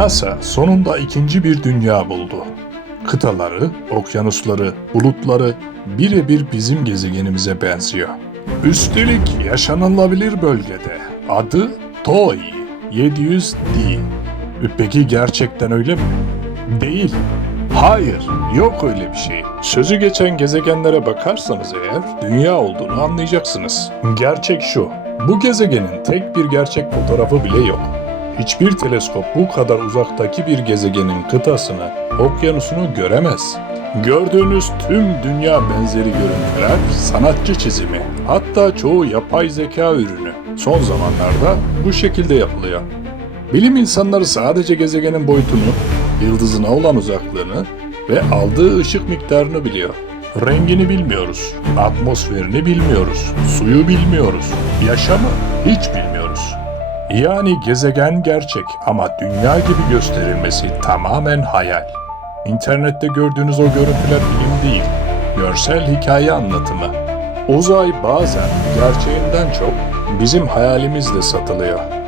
NASA sonunda ikinci bir dünya buldu. Kıtaları, okyanusları, bulutları birebir bizim gezegenimize benziyor. Üstelik yaşanılabilir bölgede. Adı Toi 700D. Peki gerçekten öyle mi? Değil. Hayır, yok öyle bir şey. Sözü geçen gezegenlere bakarsanız eğer dünya olduğunu anlayacaksınız. Gerçek şu. Bu gezegenin tek bir gerçek fotoğrafı bile yok. Hiçbir teleskop bu kadar uzaktaki bir gezegenin kıtasını, okyanusunu göremez. Gördüğünüz tüm dünya benzeri görüntüler sanatçı çizimi, hatta çoğu yapay zeka ürünü. Son zamanlarda bu şekilde yapılıyor. Bilim insanları sadece gezegenin boyutunu, yıldızına olan uzaklığını ve aldığı ışık miktarını biliyor. Rengini bilmiyoruz, atmosferini bilmiyoruz, suyu bilmiyoruz, yaşamı hiç bilmiyoruz. Yani gezegen gerçek ama dünya gibi gösterilmesi tamamen hayal. İnternette gördüğünüz o görüntüler bilim değil, görsel hikaye anlatımı. Uzay bazen gerçeğinden çok bizim hayalimizle satılıyor.